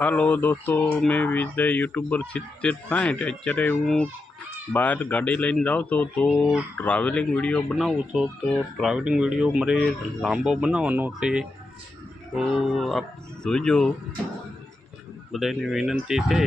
હાલો દોસ્તો, મેં વિજય યુટ્યુબર 7060 અત્યારે હું બહાર ગાડી લઈને જાઉં તો ટ્રાવેલિંગ વિડીયો બનાવું તો ટ્રાવેલિંગ વિડીયો મારે લાંબો બનાવવાનો છે. તો આપ જોઈજો, બધાને વિનંતી છે.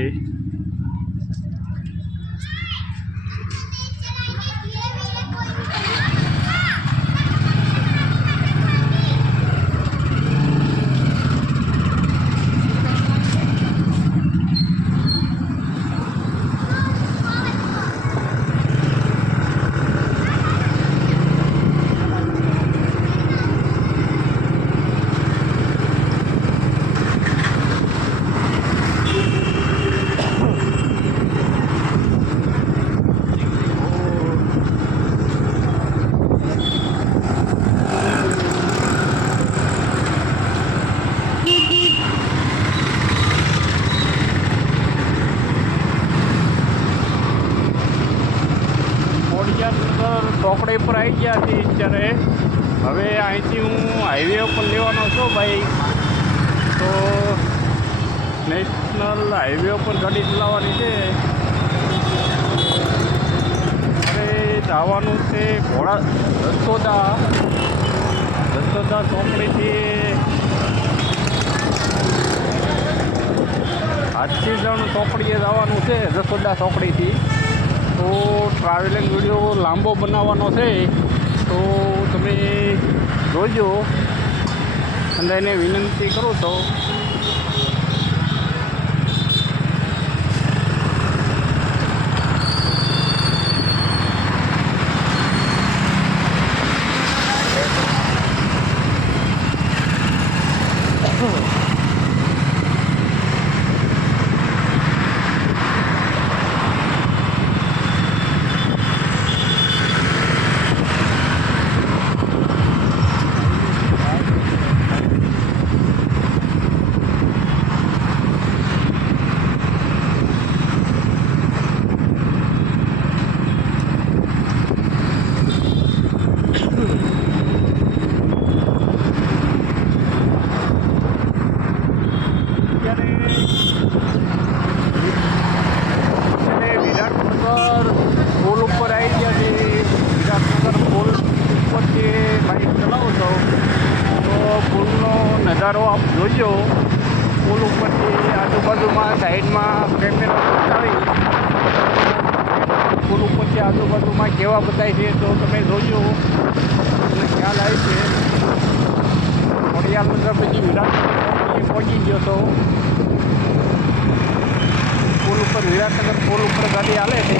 ચોકડી પર આવી ગયા છે અત્યારે. હવે અહીંથી હું હાઈવે ઉપર લેવાનો છું ભાઈ. તો નેશનલ હાઈવે ઉપર ગાડી ચલાવવાની છે. હવે જવાનું છે રસોદા ચોકડીથી હાથીજણ ચોકડીએ જવાનું છે. રસોદા ચોકડીથી તો ટ્રાવેલિંગ વિડીયો લાંબો બનાવવાનો છે, તો તમે જોજો અને એને વિનંતી કરું તો નજારો આપ જોજો. પુલ ઉપરથી આજુબાજુમાં સાઈડમાં કેમેરા બતાવી પુલ ઉપરથી આજુબાજુમાં કેવા બતાય છે તો તમે જોજો અને ખ્યાલ આવી છે. ખોડિયાર પછી વિરાટનગર પહોંચી ગયો તો પુલ ઉપર વિરાટનગર પુલ ઉપર ગાડી હાલે છે.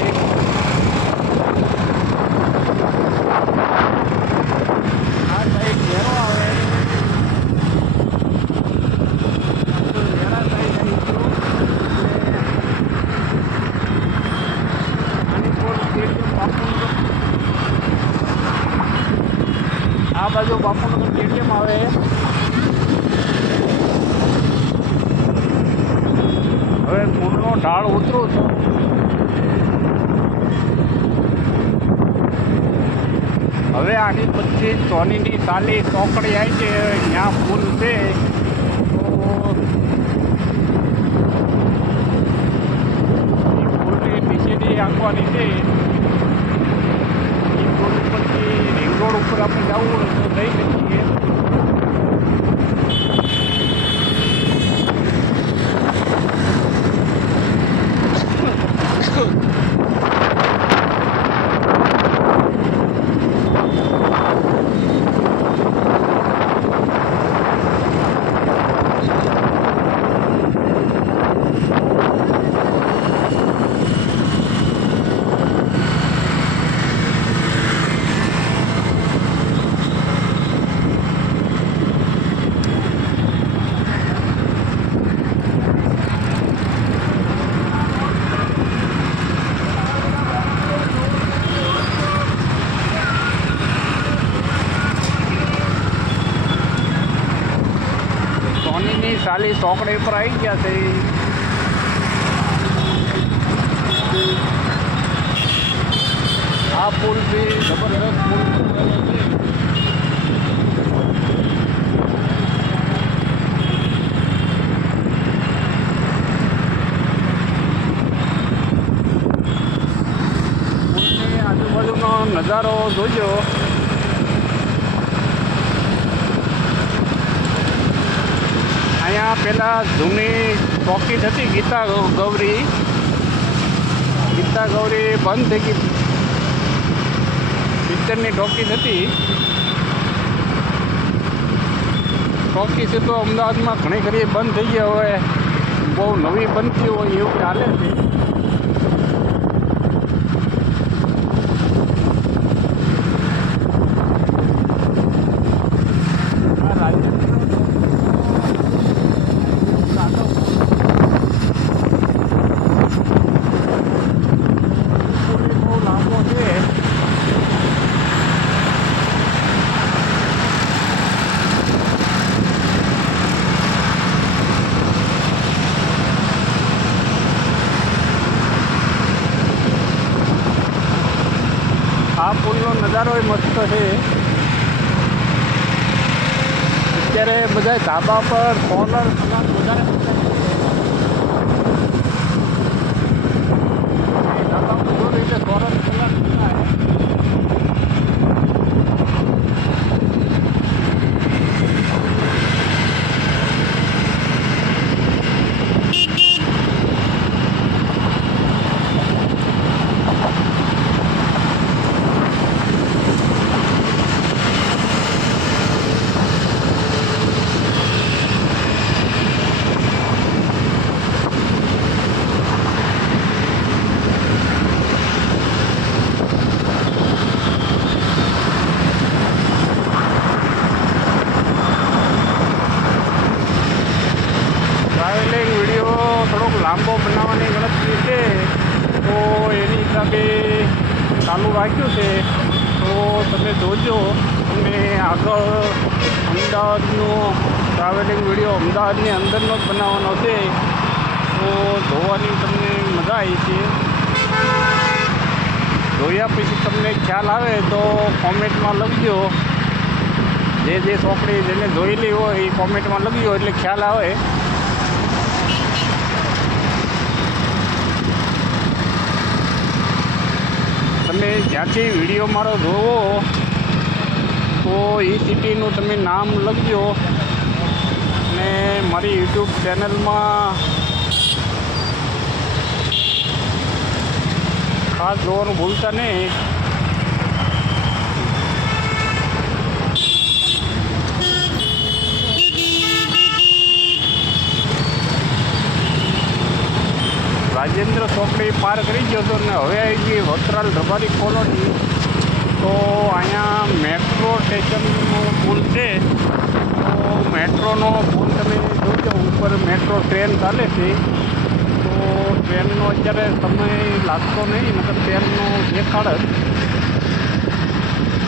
આ સાઈડ ઘેરો આવે આ બાજુ બાપુનગર સ્ટેડિયમ આવે. હવે પુલનો ઢાળ ઉતરું છું. હવે આની પછી સોનીની સાલી ચોકડી આવી છે, ત્યાં પુલ છે. તો પુલની નીચેની આંકવાની છે. પુલ ઉપરથી રિંગ રોડ ઉપર આપણે જવું હોય તો જઈ શકીએ. સાલી ચોકડી પર આવી ગયા છે. આ પુલ બી જબરદસ્ત પુલ છે. નજારો જોજો. અહીંયા પહેલાં જૂની ટોકીજ હતી ગીતા ગૌરી બંધ થઈ ગઈ. પિક્ચરની ટોકીજ હતી. ટોકીજ તો અમદાવાદમાં ઘણી ખરી બંધ થઈ ગયા. હવે બહુ નવી બનતી હોય એવું ચાલે છે. આ પુલનો નજારો મસ્ત છે. અત્યારે બધા ધાબા પર સોલર પ્લાન્ટ વધારે ધાબા પર જો રીતે સોલર પ્લાન્ટ લાંબો બનાવવાની ગણતરી છે તો એની હિસાબે ચાલુ રાખ્યું છે. તો તમે જોજો. તમને આગળ અમદાવાદનું ટ્રાવેલિંગ વિડીયો અમદાવાદની અંદરનો જ બનાવવાનો છે. તો જોવાની તમને મજા આવી છે. જોયા પછી તમને ખ્યાલ આવે તો કોમેન્ટમાં લખજો. જે ચોકડી જેને જોયેલી હોય એ કોમેન્ટમાં લખજો એટલે ખ્યાલ આવે. તમે જ્યાંથી વિડીયો મારો જોવો તો એ સિટીનું તમે નામ લખજો અને મારી યુટ્યુબ ચેનલમાં ખાસ જોવાનું ભૂલતા નહીં. રાજેન્દ્ર ચોકડી પાર કરી ગયો હતો ને હવે આવી ગઈ વસ્ત્રાલ રબારી કોલોની. તો અહીંયા મેટ્રો સ્ટેશનનો પુલ છે. તો મેટ્રોનો પુલ તમે જોજો. ઉપર મેટ્રો ટ્રેન ચાલે છે. તો ટ્રેનનો અત્યારે સમય લાગતો નહીં, નકર ટ્રેનનો દેખાડ જ.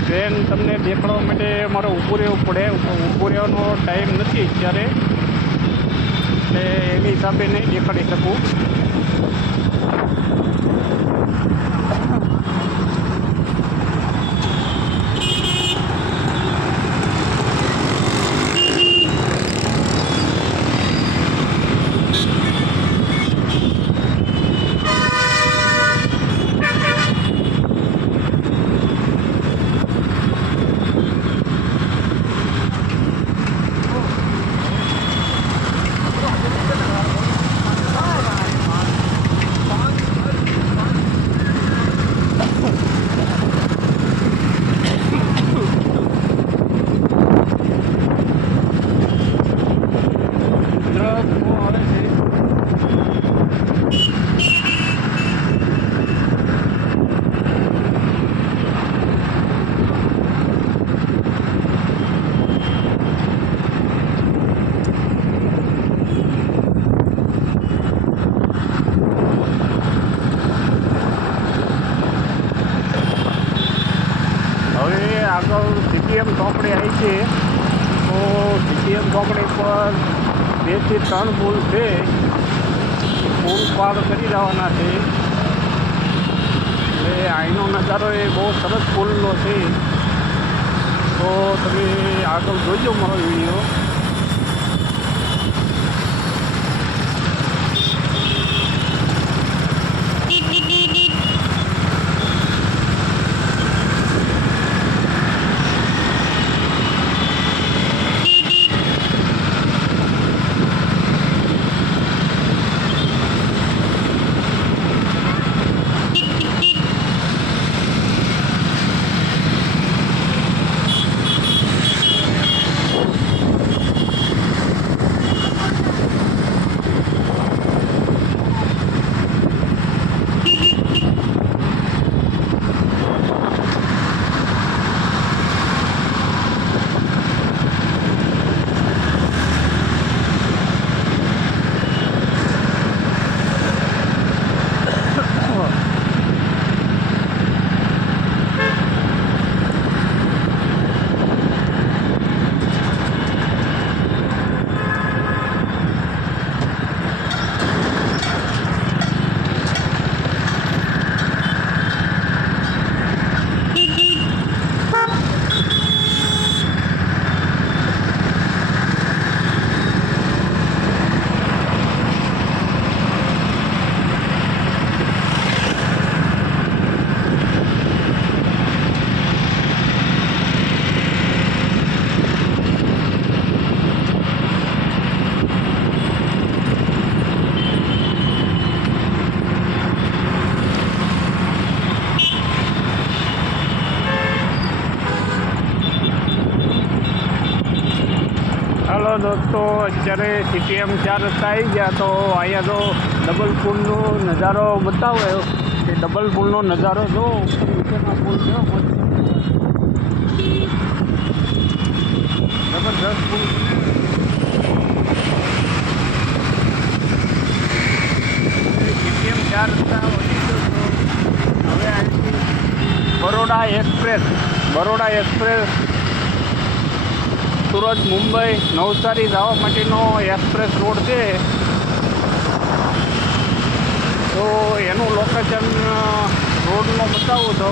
ટ્રેન તમને દેખાડવા માટે મારે ઊભું રહેવું પડે. ઊભું રહેવાનો ટાઈમ નથી અત્યારે, એટલે એની હિસાબે નહીં દેખાડી શકું. આગળ સીટીએમ ચોકડી આવી છે. તો સીટીએમ ચોકડી પર 2 થી 3 પુલ છે. પુલ પાર કરી જવાના છે. એટલે અહીંનો નજારો એ બહુ સરસ પુલનો છે. તો તમે આગળ જોજો મારો વિડીયો. દોસ્તો અત્યારે CTM 4 રસ્તા આવી ગયા. તો અહીંયા તો ડબલ પુલનો નજારો બતાવ્યો કે ડબલ પુલનો નજારો જો નીચેના પુલ છે જબરદસ્ત પુલ. CTM 4 રસ્તા વધી ગયો. તો હવે અહીંથી બરોડા એક્સપ્રેસ સુરત, મુંબઈ, નવસારી જવા માટેનો એક્સપ્રેસ રોડ છે. તો એનું લોકેશન રોડનો બતાવું તો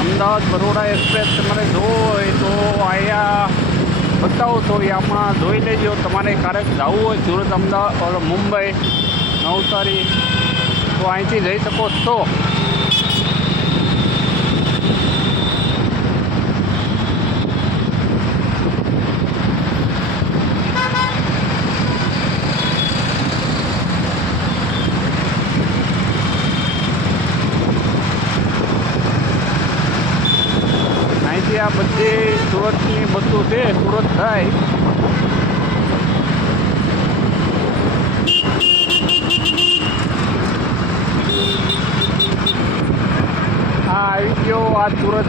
અમદાવાદ બરોડા એક્સપ્રેસ તમારે જોવો હોય તો અહીંયા બતાવું તો આમાં જોઈ લેજો. તમારે ક્યારેક જવું હોય સુરત, અમદાવાદ, મુંબઈ, નવસારી તો અહીંથી જઈ શકો છો. આ બધી સુરતની બસો છે, સુરત થાય. આ આવી ગયો આ સુરત.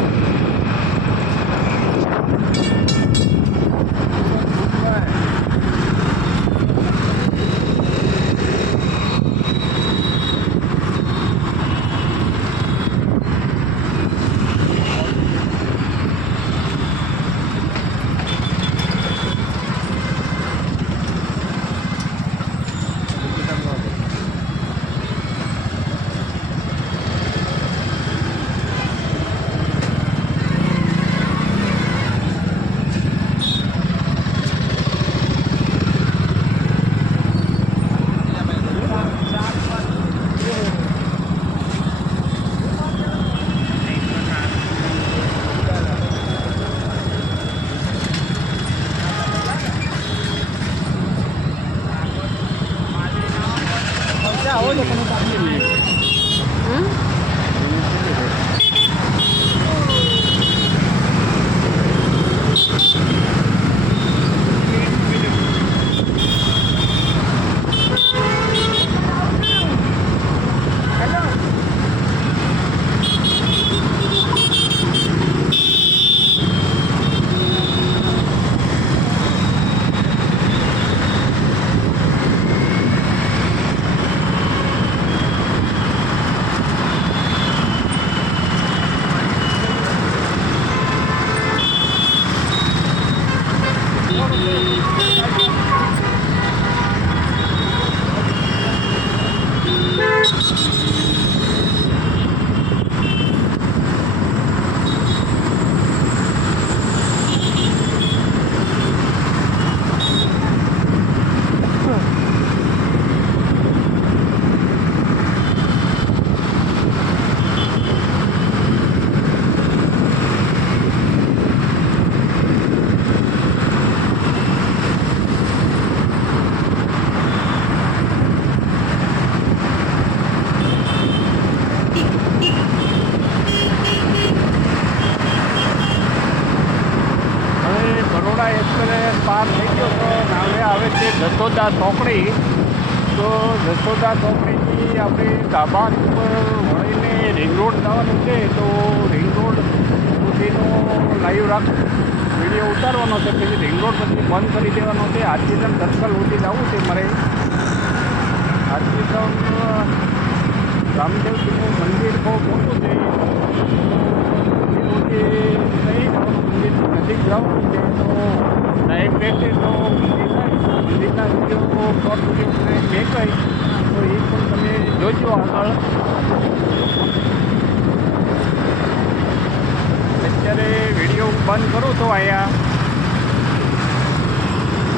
પાર થઈ ગયો. તો હવે આવે છે જશોદા ચોકડી. તો જશોદા ચોકડીથી આપણે ધાબા ઉપર વળીને રિંગ રોડ જવાનું છે. તો રિંગ રોડ સુધીનો લાઈવ વિડીયો ઉતારવાનો છે. પછી રિંગ રોડ પછી બંધ કરી દેવાનો છે. આરજીસમ સર્કલ સુધી જવું છે મારે. આરજીસમ રામદેવજીનું મંદિર બહુ મોટું છે. નજીક જવાનું છે. તો ટાઈમ રહેશે તો મંદિરના વિડીયો શોર્ટ વિડીયો મેં કહી તો એ પણ તમે જોજો આગળ. અત્યારે વિડીયો બંધ કરું તો અહીંયા